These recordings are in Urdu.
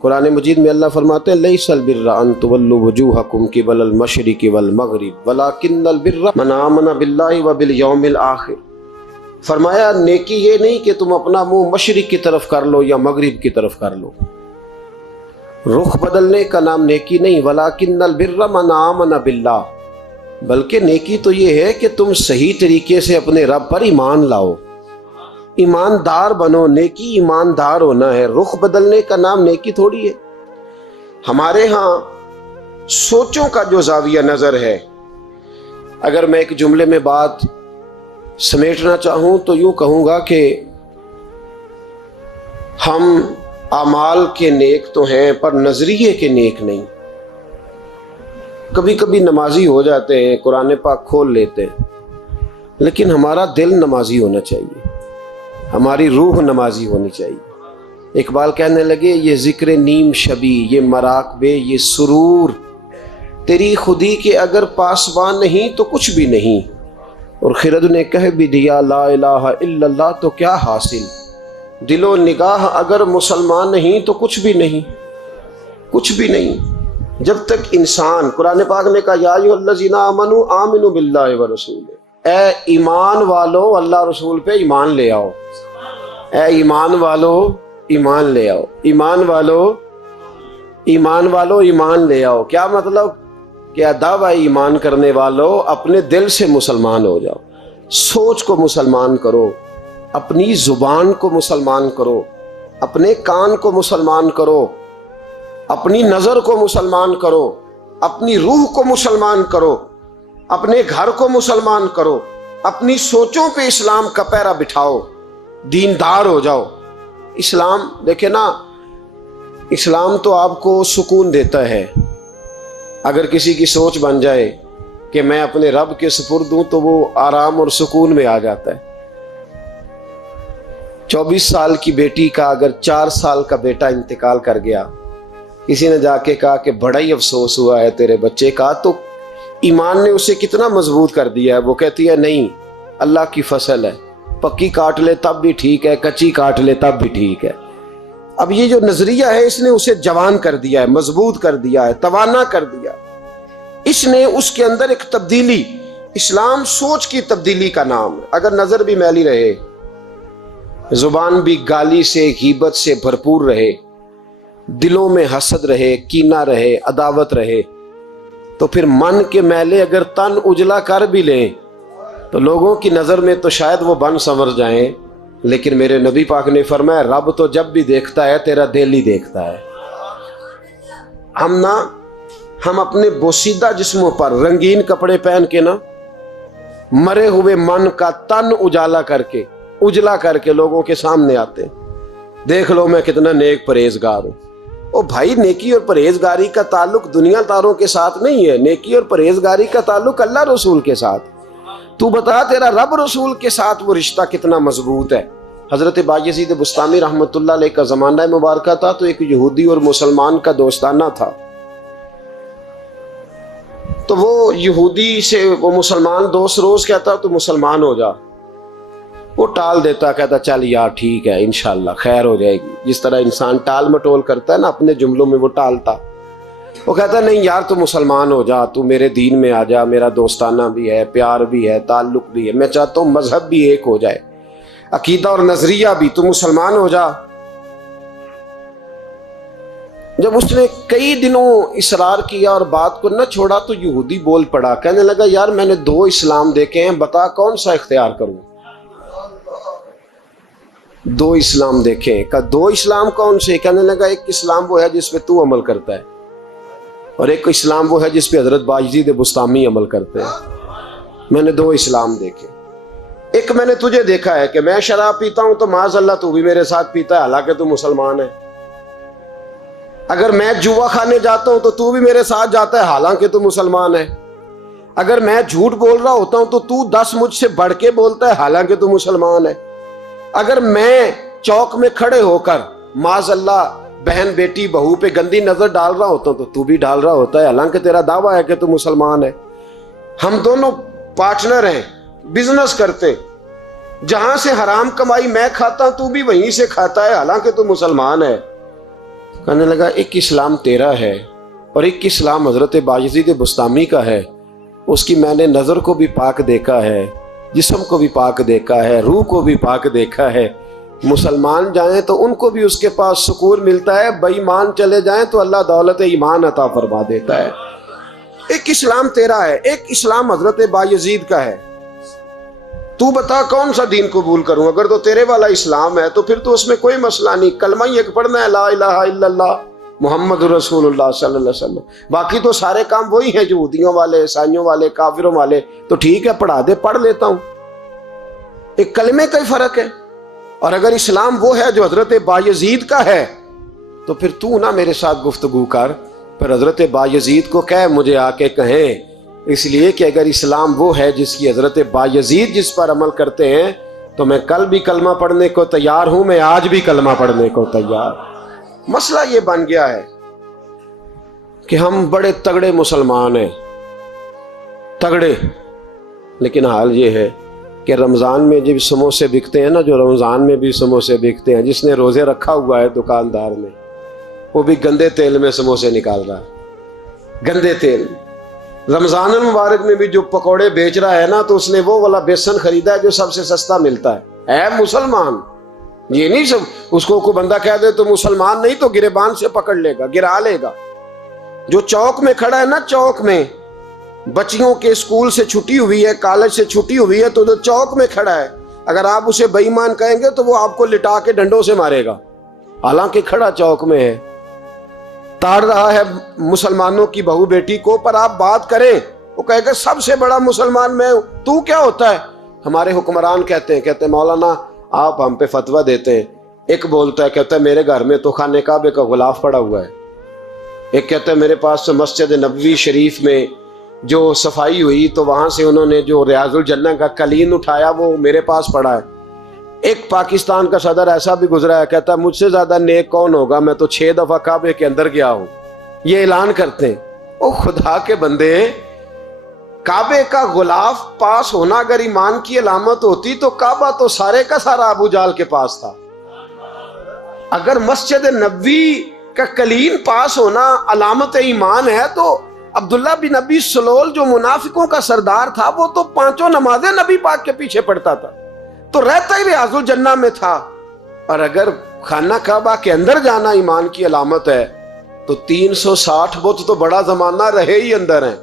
قرآن مجید میں اللہ فرماتے ہیں لیس البر ان تولوا وجوہکم قبل المشرق والمغرب ولکن البر من آمن باللہ وبالیوم الآخر۔ فرمایا نیکی یہ نہیں کہ تم اپنا منہ مشرق کی طرف کر لو یا مغرب کی طرف کر لو، رخ بدلنے کا نام نیکی نہیں، ولکن البر من آمن باللہ، بلکہ نیکی تو یہ ہے کہ تم صحیح طریقے سے اپنے رب پر ایمان لاؤ، ایماندار بنو۔ نیکی ایماندار ہونا ہے، رخ بدلنے کا نام نیکی تھوڑی ہے۔ ہمارے ہاں سوچوں کا جو زاویہ نظر ہے، اگر میں ایک جملے میں بات سمیٹنا چاہوں تو یوں کہوں گا کہ ہم اعمال کے نیک تو ہیں پر نظریے کے نیک نہیں۔ کبھی کبھی نمازی ہو جاتے ہیں، قرآن پاک کھول لیتے ہیں، لیکن ہمارا دل نمازی ہونا چاہیے، ہماری روح نمازی ہونی چاہیے۔ اقبال کہنے لگے یہ ذکر نیم شبی، یہ مراقبے، یہ سرور، تیری خودی کے اگر پاسبان نہیں تو کچھ بھی نہیں۔ اور خرد نے کہہ بھی دیا لا الہ الا اللہ تو کیا حاصل، دل و نگاہ اگر مسلمان نہیں تو کچھ بھی نہیں، کچھ بھی نہیں۔ جب تک انسان، قرآن پاک نے کہا یا ایھا الذین آمنوا آمنوا باللہ ورسولہ، اے ایمان والو اللہ رسول پہ ایمان لے آؤ، اے ایمان والو ایمان لے آؤ، ایمان والو ایمان والو ایمان لے آؤ۔ کیا مطلب؟ کہ دعوی ایمان کرنے والو اپنے دل سے مسلمان ہو جاؤ، سوچ کو مسلمان کرو، اپنی زبان کو مسلمان کرو، اپنے کان کو مسلمان کرو، اپنی نظر کو مسلمان کرو، اپنی روح کو مسلمان کرو، اپنے گھر کو مسلمان کرو، اپنی سوچوں پہ اسلام کا پیرا بٹھاؤ، دیندار ہو جاؤ۔ اسلام دیکھیں نا، اسلام تو آپ کو سکون دیتا ہے۔ اگر کسی کی سوچ بن جائے کہ میں اپنے رب کے سپرد ہوں تو وہ آرام اور سکون میں آ جاتا ہے۔ 24 سال کی بیٹی کا اگر 4 سال کا بیٹا انتقال کر گیا، کسی نے جا کے کہا کہ بڑا ہی افسوس ہوا ہے تیرے بچے کا، تو ایمان نے اسے کتنا مضبوط کر دیا ہے۔ وہ کہتی ہے نہیں، اللہ کی فصل ہے، پکی کاٹ لے تب بھی ٹھیک ہے، کچی کاٹ لے تب بھی ٹھیک ہے۔ اب یہ جو نظریہ ہے اس نے اسے جوان کر دیا ہے، مضبوط کر دیا ہے، توانا کر دیا۔ اس نے اس کے اندر ایک تبدیلی، اسلام سوچ کی تبدیلی کا نام ہے۔ اگر نظر بھی میلی رہے، زبان بھی گالی سے غیبت سے بھرپور رہے، دلوں میں حسد رہے، کینہ رہے، عداوت رہے، تو پھر من کے میلے اگر تن اجلا کر بھی لیں تو لوگوں کی نظر میں تو شاید وہ بن سنور جائیں، لیکن میرے نبی پاک نے فرمایا رب تو جب بھی دیکھتا ہے تیرا دل ہی دیکھتا ہے۔ ہم اپنے بوسیدہ جسموں پر رنگین کپڑے پہن کے نا، مرے ہوئے من کا تن اجالا کر کے لوگوں کے سامنے آتے ہیں، دیکھ لو میں کتنا نیک پرہیزگار ہوں۔ او بھائی، نیکی اور پرہیزگاری کا تعلق دنیا داروں کے ساتھ نہیں ہے، نیکی اور پرہیزگاری کا تعلق اللہ رسول کے ساتھ۔ تو بتا تیرا رب رسول کے ساتھ وہ رشتہ کتنا مضبوط ہے۔ حضرت بایزید بستامی رحمۃ اللہ علیہ کا زمانہ مبارکہ تھا، تو ایک یہودی اور مسلمان کا دوستانہ تھا۔ تو وہ یہودی سے وہ مسلمان دوست روز کہتا تو مسلمان ہو جا، وہ ٹال دیتا، کہتا چل یار ٹھیک ہے انشاءاللہ خیر ہو جائے گی، جس طرح انسان ٹال مٹول کرتا ہے نا اپنے جملوں میں، وہ ٹالتا۔ وہ کہتا نہیں یار تو مسلمان ہو جا، تو میرے دین میں آ جا، میرا دوستانہ بھی ہے، پیار بھی ہے، تعلق بھی ہے، میں چاہتا ہوں مذہب بھی ایک ہو جائے، عقیدہ اور نظریہ بھی، تو مسلمان ہو جا۔ جب اس نے کئی دنوں اصرار کیا اور بات کو نہ چھوڑا تو یہودی بول پڑا، کہنے لگا یار میں نے 2 اسلام دیکھے ہیں، بتا کون سا اختیار کروں؟ 2 اسلام دیکھے ہیں، کہا 2 اسلام کون سے؟ کہنے لگا ایک اسلام وہ ہے جس پہ تو عمل کرتا ہے، اور ایک اسلام وہ ہے جس پہ حضرت بایزید بستامی عمل کرتے ہیں۔ میں نے 2 اسلام دیکھے، ایک میں نے تجھے دیکھا ہے کہ میں شراب پیتا ہوں تو معاذ اللہ تو بھی میرے ساتھ پیتا ہے، حالانکہ تو مسلمان ہے۔ اگر میں جوا کھانے جاتا ہوں تو تو بھی میرے ساتھ جاتا ہے، حالانکہ تو مسلمان ہے۔ اگر میں جھوٹ بول رہا ہوتا ہوں تو تو 10 مجھ سے بڑھ کے بولتا ہے، حالانکہ تو مسلمان ہے۔ اگر میں چوک میں کھڑے ہو کر معاذ اللہ بہن بیٹی بہو پہ گندی نظر ڈال رہا ہوتا ہوں تو بھی ڈال رہا ہوتا ہے، حالانکہ تیرا دعویٰ ہے کہ تو مسلمان ہے۔ ہم دونوں پارٹنر ہیں، بزنس کرتے، جہاں سے حرام کمائی میں کھاتا ہوں تو بھی وہیں سے کھاتا ہے، حالانکہ تو مسلمان ہے۔ کہنے لگا ایک اسلام تیرا ہے اور ایک اسلام حضرت بایزید بستامی کا ہے، اس کی میں نے نظر کو بھی پاک دیکھا ہے، جسم کو بھی پاک دیکھا ہے، روح کو بھی پاک دیکھا ہے۔ مسلمان جائیں تو ان کو بھی اس کے پاس سکون ملتا ہے، بے ایمان چلے جائیں تو اللہ دولت ایمان عطا فرما دیتا ہے۔ ایک اسلام تیرا ہے، ایک اسلام حضرت بایزید کا ہے، تو بتا کون سا دین قبول کروں؟ اگر تو تیرے والا اسلام ہے تو پھر تو اس میں کوئی مسئلہ نہیں، کلمہ ہی ایک پڑھنا ہے، لا الہ الا اللہ محمد رسول اللہ صلی اللہ علیہ وسلم، باقی تو سارے کام وہی ہیں، یہودیوں والے، عیسائیوں والے، کافروں والے، تو ٹھیک ہے پڑھا دے، پڑھ لیتا ہوں، ایک کلمے کا ہی فرق ہے۔ اور اگر اسلام وہ ہے جو حضرت بایزید کا ہے تو پھر تو نہ میرے ساتھ گفتگو کر، پھر حضرت بایزید کو کہہ مجھے آ کے کہیں، اس لیے کہ اگر اسلام وہ ہے جس کی حضرت بایزید جس پر عمل کرتے ہیں تو میں کل بھی کلمہ پڑھنے کو تیار ہوں، میں آج بھی کلمہ پڑھنے کو تیار۔ مسئلہ یہ بن گیا ہے کہ ہم بڑے تگڑے مسلمان ہیں، تگڑے، لیکن حال یہ ہے کہ رمضان میں جب سموسے بکتے ہیں نا، جو رمضان میں بھی سموسے بکتے ہیں، جس نے روزے رکھا ہوا ہے دکاندار نے، وہ بھی گندے تیل میں سموسے نکال رہا ہے، گندے تیل۔ رمضان المبارک میں بھی جو پکوڑے بیچ رہا ہے نا، تو اس نے وہ والا بیسن خریدا ہے جو سب سے سستا ملتا ہے۔ اے مسلمان، یہ نہیں سب اس کو کوئی بندہ کہہ دے تو مسلمان نہیں، تو گریبان سے پکڑ لے گا، گرا لے گا۔ جو چوک میں کھڑا ہے نا، چوک میں بچیوں کے اسکول سے چھٹی ہوئی ہے، کالج سے چھٹی ہوئی ہے، تو جو چوک میں کھڑا ہے، اگر آپ اسے بے ایمان کہیں گے تو وہ آپ کو لٹا کے ڈنڈوں سے مارے گا، حالانکہ کھڑا چوک میں ہے، تاڑ رہا ہے مسلمانوں کی بہو بیٹی کو، پر آپ بات کریں وہ کہے گا سب سے بڑا مسلمان میں ہوں، تو کیا ہوتا ہے؟ ہمارے حکمران کہتے ہیں مولانا آپ ہم پہ فتویٰ دیتے ہیں، ایک بولتا ہے کہتا ہے میرے گھر میں تو خانہ کعبے کا غلاف پڑا ہوا ہے، ایک کہتا ہے میرے پاس تو مسجد نبوی شریف میں جو صفائی ہوئی تو وہاں سے انہوں نے جو ریاض الجنہ کا قلین اٹھایا وہ میرے پاس پڑا ہے۔ ایک پاکستان کا صدر ایسا بھی گزرا ہے، کہتا ہے مجھ سے زیادہ نیک کون ہوگا، میں تو 6 دفعہ کعبے کے اندر گیا ہوں، یہ اعلان کرتے ہیں۔ او خدا کے بندے، کعبے کا غلاف پاس ہونا اگر ایمان کی علامت ہوتی تو کعبہ تو سارے کا سارا ابو جال کے پاس تھا۔ اگر مسجد نبوی کا قلین پاس ہونا علامت ایمان ہے تو عبداللہ بن ابی سلول جو منافقوں کا سردار تھا، وہ تو 5 نمازیں نبی پاک کے پیچھے پڑھتا تھا، تو رہتا ہی ریاض الجنہ میں تھا۔ اور اگر خانہ کعبہ کے اندر جانا ایمان کی علامت ہے تو 360 بت تو بڑا زمانہ رہے ہی اندر ہیں،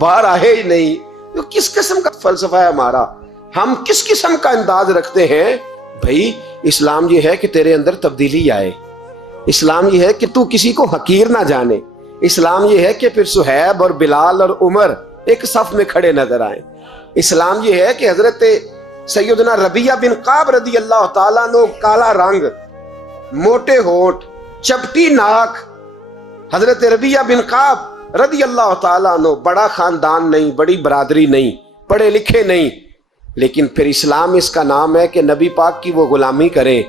باہر آئے ہی نہیں۔ تو کس قسم کا فلسفہ ہے ہمارا؟ ہم کس قسم کا انداز رکھتے ہیں؟ بھائی اسلام یہ ہے کہ تیرے اندر تبدیلی آئے، اسلام یہ ہے کہ تو کسی کو حقیر نہ جانے، اسلام یہ ہے کہ پھر صہیب اور بلال اور عمر ایک صف میں کھڑے نظر آئیں، اسلام یہ ہے کہ حضرت سیدنا ربیعہ بن کعب رضی اللہ تعالیٰ عنہ، کالا رنگ، موٹے ہونٹ، چپٹی ناک، حضرت ربیعہ بن کعب رضی اللہ تعالیٰ عنہ، بڑا خاندان نہیں، بڑی برادری نہیں، پڑھے لکھے نہیں، لیکن پھر اسلام اس کا نام ہے کہ نبی پاک کی وہ غلامی کریں،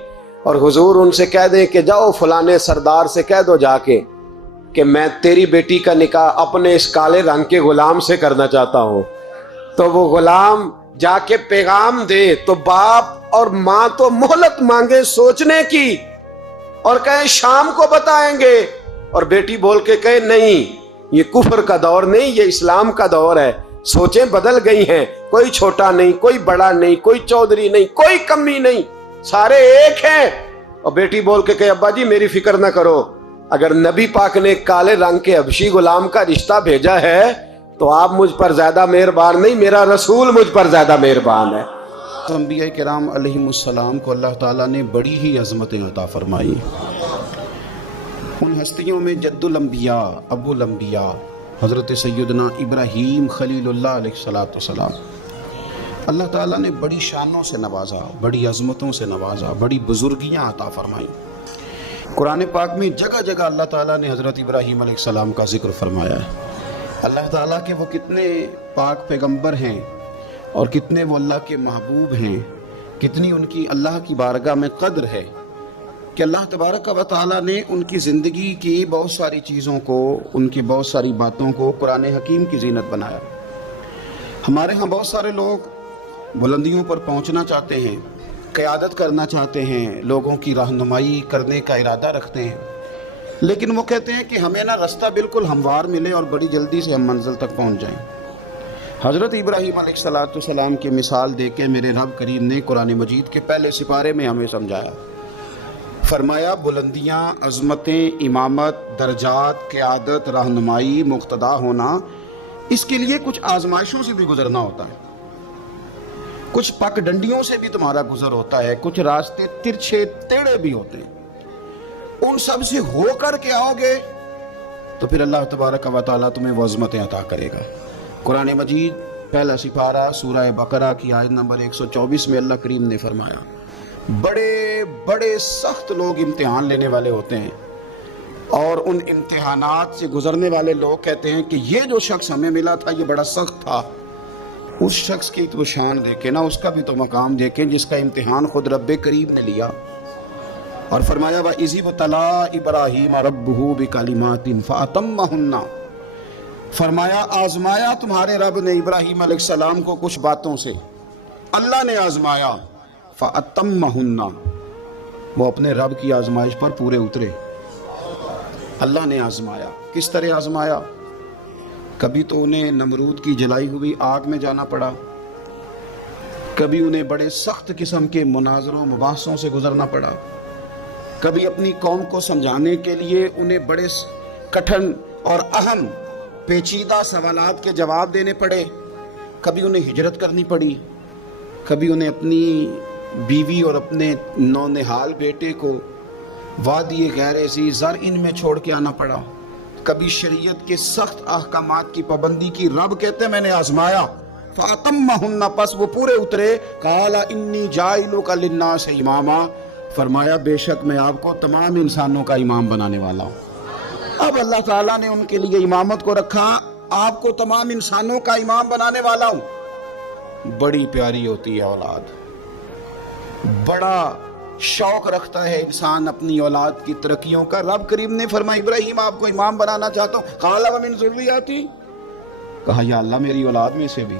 اور حضور ان سے کہہ دیں کہ جاؤ فلانے سردار سے کہہ دو جا کے کہ میں تیری بیٹی کا نکاح اپنے اس کالے رنگ کے غلام سے کرنا چاہتا ہوں، تو وہ غلام جا کے پیغام دے تو باپ اور ماں تو مہلت مانگے سوچنے کی اور کہیں شام کو بتائیں گے، اور بیٹی بول کے کہے نہیں یہ کفر کا دور نہیں، یہ اسلام کا دور ہے، سوچیں بدل گئی ہیں، کوئی چھوٹا نہیں، کوئی بڑا نہیں، کوئی چودھری نہیں، کوئی کمی نہیں، سارے ایک ہیں۔ اور بیٹی بول کے کہے ابا جی میری فکر نہ کرو، اگر نبی پاک نے کالے رنگ کے حبشی غلام کا رشتہ بھیجا ہے تو آپ مجھ پر زیادہ مہربان نہیں، میرا رسول مجھ پر زیادہ مہربان ہے۔ انبیاء کرام علیہم السلام کو اللہ تعالیٰ نے بڑی ہی عظمتیں عطا فرمائی۔ ان ہستیوں میں جد الانبیاء، ابو الانبیاء حضرت سیدنا ابراہیم خلیل اللہ علیہ السلام، اللہ تعالیٰ نے بڑی شانوں سے نوازا، بڑی عظمتوں سے نوازا، بڑی بزرگیاں عطا فرمائی۔ قرآن پاک میں جگہ جگہ اللہ تعالیٰ نے حضرت ابراہیم علیہ السلام کا ذکر فرمایا ہے۔ اللہ تعالیٰ کے وہ کتنے پاک پیغمبر ہیں اور کتنے وہ اللہ کے محبوب ہیں، کتنی ان کی اللہ کی بارگاہ میں قدر ہے کہ اللہ تبارک و تعالیٰ نے ان کی زندگی کی بہت ساری چیزوں کو، ان کی بہت ساری باتوں کو قرآن حکیم کی زینت بنایا۔ ہمارے ہاں بہت سارے لوگ بلندیوں پر پہنچنا چاہتے ہیں، قیادت کرنا چاہتے ہیں، لوگوں کی رہنمائی کرنے کا ارادہ رکھتے ہیں، لیکن وہ کہتے ہیں کہ ہمیں نا راستہ بالکل ہموار ملے اور بڑی جلدی سے ہم منزل تک پہنچ جائیں۔ حضرت ابراہیم علیہ السلام کی مثال دے کے میرے رب کریم نے قرآن مجید کے پہلے سپارے میں ہمیں سمجھایا، فرمایا بلندیاں، عظمتیں، امامت، درجات، قیادت، رہنمائی، مقتدا ہونا، اس کے لیے کچھ آزمائشوں سے بھی گزرنا ہوتا ہے، کچھ پک ڈنڈیوں سے بھی تمہارا گزر ہوتا ہے، کچھ راستے ترچھے ٹیڑھے بھی ہوتے ہیں۔ ان سب سے ہو کر کے آؤ گے تو پھر اللہ تبارک و تعالیٰ تمہیں وہ عظمتیں عطا کرے گا۔ قرآن مجید پہلا سپارہ سورہ بقرہ کی آیت نمبر 124 میں اللہ کریم نے فرمایا، بڑے بڑے سخت لوگ امتحان لینے والے ہوتے ہیں، اور ان امتحانات سے گزرنے والے لوگ کہتے ہیں کہ یہ جو شخص ہمیں ملا تھا یہ بڑا سخت تھا۔ اس شخص کی تو شان دیکھیں نا، اس کا بھی تو مقام دیکھیں جس کا امتحان خود رب کریم نے لیا۔ اور فرمایا وَإِذِ ابْتَلَىٰ إِبْرَاهِيمَ رَبُّهُ بِكَلِمَاتٍ فَأَتَمَّهُنَّ، فرمایا آزمایا تمہارے رب نے ابراہیم علیہ السلام کو کچھ باتوں سے، اللہ نے آزمایا، فَأَتَمَّهُنَّ، وہ اپنے رب کی آزمائش پر پورے اترے۔ اللہ نے آزمایا، کس طرح آزمایا؟ کبھی تو انہیں نمرود کی جلائی ہوئی آگ میں جانا پڑا، کبھی انہیں بڑے سخت قسم کے مناظروں مباحثوں سے گزرنا پڑا، کبھی اپنی قوم کو سمجھانے کے لیے انہیں بڑے کٹھن اور اہم پیچیدہ سوالات کے جواب دینے پڑے، کبھی انہیں ہجرت کرنی پڑی، کبھی انہیں اپنی بیوی اور اپنے نونہال بیٹے کو وادی غیر ذی زرع میں چھوڑ کے آنا پڑا، کبھی شریعت کے سخت احکامات کی پابندی کی۔ رب کہتے ہیں میں نے آزمایا، فَأَتَمَّهُنَّ، پس وہ پورے اترے۔ قَالَ إِنِّي جَاعِلُكَ لِلنَّاسِ إِمَامًا، فرمایا بے شک میں آپ کو تمام انسانوں کا امام بنانے والا ہوں۔ اب اللہ تعالیٰ نے ان کے لیے امامت کو رکھا، آپ کو تمام انسانوں کا امام بنانے والا ہوں۔ بڑی پیاری ہوتی ہے اولاد، بڑا شوق رکھتا ہے انسان اپنی اولاد کی ترقیوں کا۔ رب کریم نے فرمایا ابراہیم آپ کو امام بنانا چاہتا ہوں، قال ومن ذریتی، کہا یا اللہ میری اولاد میں سے بھی۔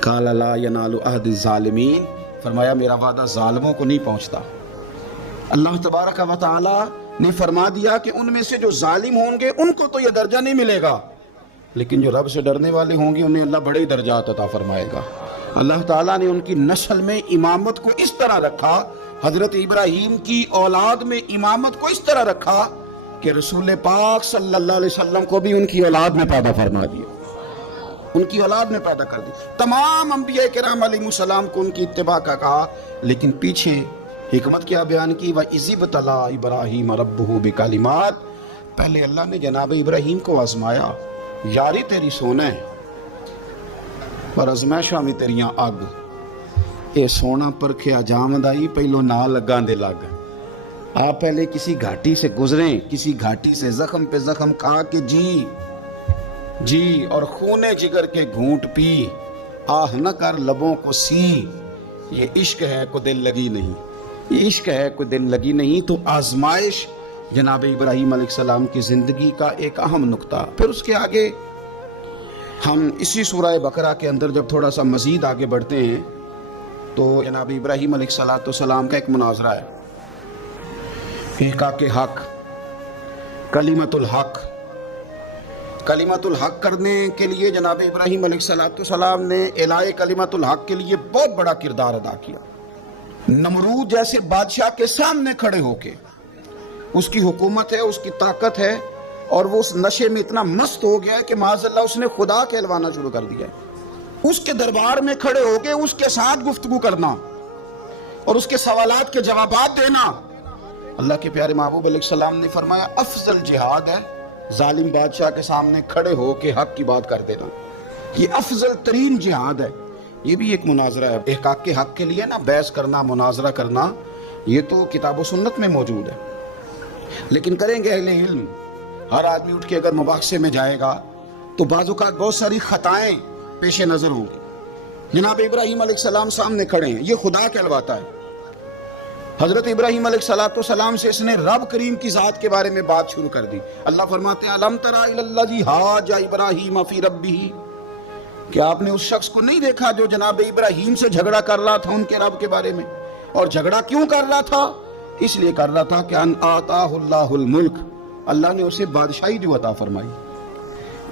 قال لا ینال عہد الظالمین، فرمایا میرا وعدہ ظالموں کو نہیں پہنچتا۔ اللہ تبارک و تعالی نے فرما دیا کہ ان میں سے جو ظالم ہوں گے ان کو تو یہ درجہ نہیں ملے گا، لیکن جو رب سے ڈرنے والے ہوں گے انہیں اللہ بڑے درجات عطا فرمائے گا۔ اللہ تعالیٰ نے ان کی نسل میں امامت کو اس طرح رکھا، حضرت ابراہیم کی اولاد میں امامت کو اس طرح رکھا کہ رسول پاک صلی اللہ علیہ وسلم کو بھی ان کی اولاد میں پیدا فرما دیا، ان کی اولاد میں پیدا کر دی۔ تمام انبیاء کرام علیہ السلام کو ان کی اتباع کا کہا، لیکن پیچھے حکمت کیا بیان کی؟ وَإِذِ ابْتَلَىٰ إِبْرَاهِيمَ رَبُّهُ بِكَلِمَاتٍ، پہلے اللہ نے جناب ابراہیم کو آزمایا، یاری تیری سونا ہے پر ازمائشاں میں تیریاں اگ، اے سونا پرکھیا جامد آئی پہلو نہ لگاں دے لگ۔ آپ پہلے کسی گھاٹی سے گزریں، کسی گھاٹی سے زخم پہ زخم کھا کے جی اور خونے جگر کے گھونٹ پی، آہ نہ کر لبوں کو سی، یہ عشق ہے کو دل لگی نہیں، یہ عشق ہے کو دل لگی نہیں۔ تو آزمائش جناب ابراہیم علیہ السلام کی زندگی کا ایک اہم نقطہ۔ پھر اس کے آگے ہم اسی سورہ بقرہ کے اندر جب تھوڑا سا مزید آگے بڑھتے ہیں تو جناب ابراہیم علیہ السلام کا ایک مناظرہ ہے، احقاق حق، کلمت الحق۔ کلمت الحق کرنے کے لیے جناب ابراہیم علیہ السلام نے اعلاء کلمت الحق کے لیے بہت بڑا کردار ادا کیا۔ نمرود جیسے بادشاہ کے سامنے کھڑے ہو کے، اس کی حکومت ہے، اس کی طاقت ہے، اور وہ اس نشے میں اتنا مست ہو گیا ہے کہ معاذ اللہ اس نے خدا کہلوانا شروع کر دیا ہے۔ اس کے دربار میں کھڑے ہو کے اس کے ساتھ گفتگو کرنا اور اس کے سوالات کے جوابات دینا۔ اللہ کے پیارے محبوب علیہ السلام نے فرمایا افضل جہاد ہے ظالم بادشاہ کے سامنے کھڑے ہو کے حق کی بات کر دینا، یہ افضل ترین جہاد ہے۔ یہ بھی ایک مناظرہ ہے، احقاق کے حق کے لیے نا بحث کرنا، مناظرہ کرنا، یہ تو کتاب و سنت میں موجود ہے، لیکن کریں گے اہل علم۔ ہر آدمی اٹھ کے اگر مباحثے میں جائے گا تو بعض اوقات بہت ساری خطائیں پیش نظر ہوں گی۔ جناب ابراہیم علیہ السلام سامنے کھڑے ہیں، یہ خدا کہلواتا ہے۔ حضرت ابراہیم علیہ السلام سے اس نے رب کریم کی ذات کے بارے میں بات شروع کر دی۔ اللہ فرماتے ہیں الم تر الی الذی حاج ابراہیم فی ربہ، کیا آپ نے اس شخص کو نہیں دیکھا جو جناب ابراہیم سے جھگڑا کر رہا تھا ان کے رب کے بارے میں؟ اور جھگڑا کیوں کر رہا تھا؟ اس لیے کر رہا تھا کہ ان آتاہ اللہ الملک، اللہ نے اسے بادشاہی جو عطا فرمائی۔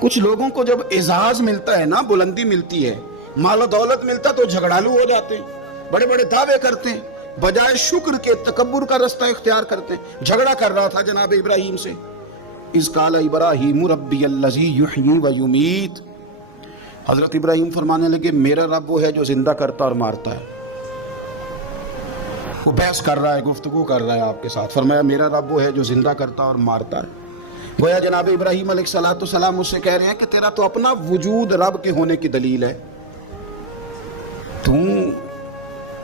کچھ لوگوں کو جب اعزاز ملتا ہے نا، بلندی ملتی ہے، مال و دولت ملتا تو جھگڑالو ہو جاتے ہیں، بڑے بڑے دعوے کرتے ہیں، بجائے شکر کے تکبر کا رستہ اختیار کرتے ہیں۔ جھگڑا کر رہا تھا جناب ابراہیم سے۔ اذ قال ابراہیم ربی الذی یحیی و یمیت، حضرت ابراہیم فرمانے لگے میرا رب وہ ہے جو زندہ کرتا اور مارتا ہے۔ وہ بحث کر رہا ہے، گفتگو کر رہا ہے آپ کے ساتھ، فرمایا میرا رب وہ ہے جو زندہ کرتا اور مارتا ہے۔ گویا جناب ابراہیم علیہ السلام اس سے کہہ رہے ہیں کہ تیرا تو اپنا وجود رب کے ہونے کی دلیل ہے، تو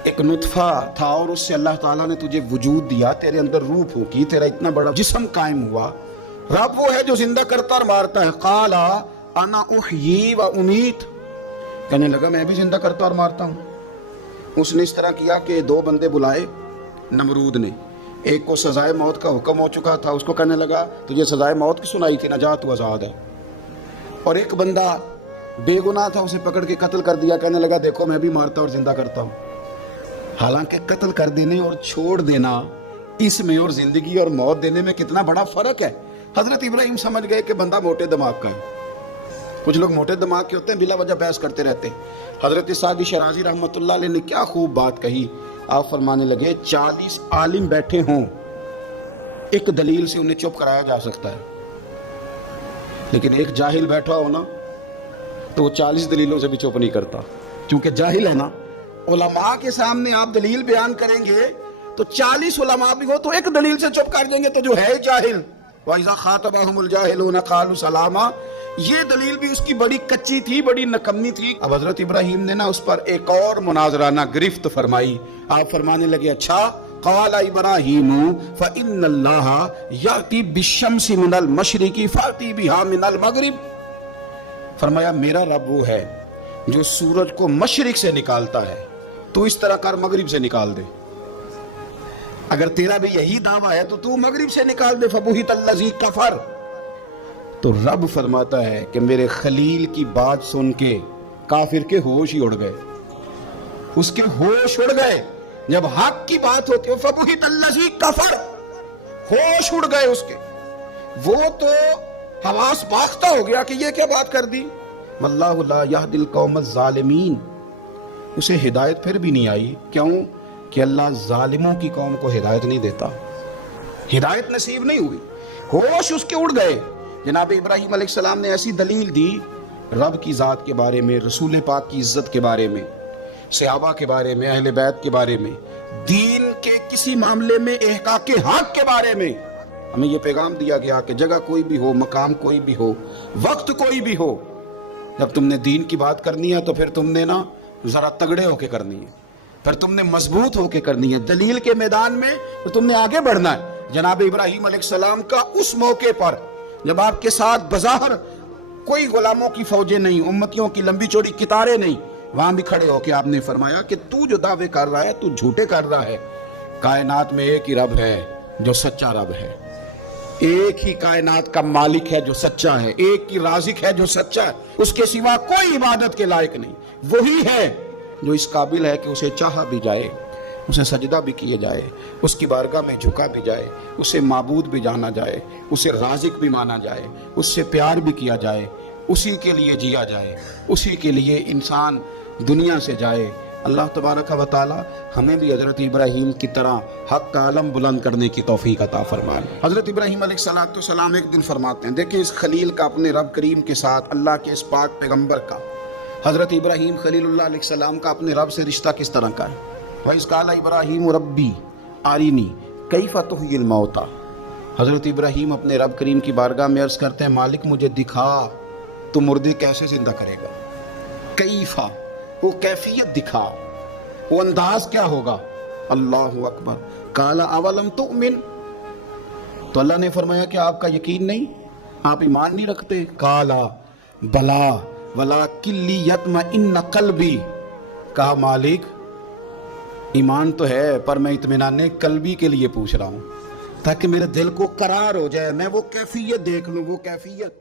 ایک نطفہ تھا اور اس سے اللہ تعالیٰ نے تجھے وجود دیا، تیرے اندر روح پھونکی، تیرا اتنا بڑا جسم قائم ہوا، رب وہ ہے جو زندہ کرتا اور مارتا ہے۔ قال انا احیی و امیت، کہنے لگا میں بھی زندہ کرتا اور مارتا ہوں۔ اس نے اس طرح کیا کہ دو بندے بلائے نمرود نے، ایک کو سزائے موت کا حکم ہو چکا تھا، اس کو کہنے لگا تجھے سزائے موت کی سنائی تھی، نہ جا تو آزاد ہے، اور ایک بندہ بے گناہ تھا، اسے پکڑ کے قتل کر دیا، کہنے لگا دیکھو میں بھی مارتا اور زندہ کرتا ہوں۔ حالانکہ قتل کر دینے اور چھوڑ دینا، اس میں اور زندگی اور موت دینے میں کتنا بڑا فرق ہے۔ حضرت ابراہیم سمجھ گئے کہ بندہ موٹے دماغ کا ہے۔ کچھ لوگ موٹے دماغ کے ہوتے ہیں، بلا وجہ بحث کرتے رہتے ہیں۔ حضرت سعدی شرازی رحمۃ اللہ علیہ نے کیا خوب بات کہی، آپ فرمانے لگے 40 عالم بیٹھے ہوں، ایک دلیل سے انہیں چپ کرایا جا سکتا ہے، لیکن ایک جاہل بیٹھا ہو نا تو وہ 40 دلیلوں سے بھی چپ نہیں کرتا، کیونکہ جاہل ہے نا۔ علماء کے سامنے آپ دلیل بیان کریں گے تو 40 علماء بھی ہو تو ایک دلیل سے چپ کر دیں گے تو جو ہے جاہل، وَإِذَا خَاطَبَهُمُ الْجَاهِلُونَ قَالُوا سَلَامًا، یہ دلیل بھی اس کی بڑی کچی تھی، بڑی نکمی تھی۔ اب حضرت ابراہیم نے نا اس پر ایک اور مناظرانہ گرفت فرمائی۔ آپ فرمانے لگے اچھا، قال ابراہیم فإن اللہ یأتی بالشمس من المشرق فأتی بها من المغرب، فرمایا میرا رب وہ ہے جو سورج کو مشرق سے نکالتا ہے، تو اس طرح کر مغرب سے نکال دے۔ اگر تیرا بھی یہی دعویٰ ہے تو مغرب سے نکال دے، فبہت الذی کفر۔ تو رب فرماتا ہے کہ میرے خلیل کی بات سن کے کافر کے ہوش ہی اڑ گئے، اس کے ہوش اڑ گئے۔ جب حق کی بات ہوتی ہے فبہت الذی کفر، ہوش اڑ گئے اس کے، وہ تو حواس باختہ ہو گیا کہ یہ کیا بات کر دی۔ واللہ لا یہدی القوم الظالمین، اسے ہدایت پھر بھی نہیں آئی، کیوں کہ اللہ ظالموں کی قوم کو ہدایت نہیں دیتا، ہدایت نصیب نہیں ہوئی، ہوش اس کے اڑ گئے۔ جناب ابراہیم علیہ السلام نے ایسی دلیل دی رب کی ذات کے بارے میں، رسول پاک کی عزت کے بارے میں، صحابہ کے بارے میں، اہل بیت کے بارے میں، دین کے کسی معاملے میں احقاق حق کے بارے میں۔ ہمیں یہ پیغام دیا گیا کہ جگہ کوئی بھی ہو، مقام کوئی بھی ہو، وقت کوئی بھی ہو، جب تم نے دین کی بات کرنی ہے تو پھر تم نے نا ذرا تگڑے ہو کے کرنی ہے، پھر تم نے مضبوط ہو کے کرنی ہے، دلیل کے میدان میں تو تم نے آگے بڑھنا ہے۔ جناب ابراہیم علیہ السلام کا اس موقع پر جب آپ کے ساتھ بظاہر کوئی غلاموں کی فوجیں نہیں، امتیوں کی لمبی چوڑی قطاریں نہیں، وہاں بھی کھڑے ہو کے آپ نے فرمایا کہ تو جو دعوے کر رہا ہے تو جھوٹے کر رہا ہے، کائنات میں ایک ہی رب ہے جو سچا رب ہے، ایک ہی کائنات کا مالک ہے جو سچا ہے، ایک ہی رازق ہے جو سچا ہے، اس کے سوا کوئی عبادت کے لائق نہیں، وہی ہے جو اس قابل ہے کہ اسے چاہا بھی جائے، اسے سجدہ بھی کیے جائے، اس کی بارگاہ میں جھکا بھی جائے، اسے معبود بھی جانا جائے، اسے رازق بھی مانا جائے، اس سے پیار بھی کیا جائے، اسی کے لیے جیا جائے، اسی کے لیے انسان دنیا سے جائے۔ اللہ تبارک و تعالی ہمیں بھی حضرت ابراہیم کی طرح حق کا علم بلند کرنے کی توفیق عطا فرمائے۔ حضرت ابراہیم علیہ السلام ایک دن فرماتے ہیں، دیکھیں اس خلیل کا، اپنے رب کریم کے ساتھ، اللہ کے اس پاک پیغمبر کا، حضرت ابراہیم خلیل اللہ علیہ السلام کا اپنے رب سے رشتہ کس طرح کا ہے۔ وَإِذْ قَالَ إِبْرَاهِيمُ رَبِّي أَرِنِي كَيْفَ تُحْيِي الْمَوْتَى، حضرت ابراہیم اپنے رب کریم کی بارگاہ میں عرض کرتے ہیں مالک مجھے دکھا تو مردے کیسے زندہ کرے گا، کیفا، وہ کیفیت دکھا، وہ انداز کیا ہوگا۔ اللہ اکبر۔ قال اولم تؤمن، تو اللہ نے فرمایا کہ آپ کا یقین نہیں، آپ ایمان نہیں رکھتے۔ قال بلا ولکن لیطمئن قلبی، کہا مالک ایمان تو ہے پر میں اطمینان قلبی کے لیے پوچھ رہا ہوں، تاکہ میرے دل کو قرار ہو جائے، میں وہ کیفیت دیکھ لوں، وہ کیفیت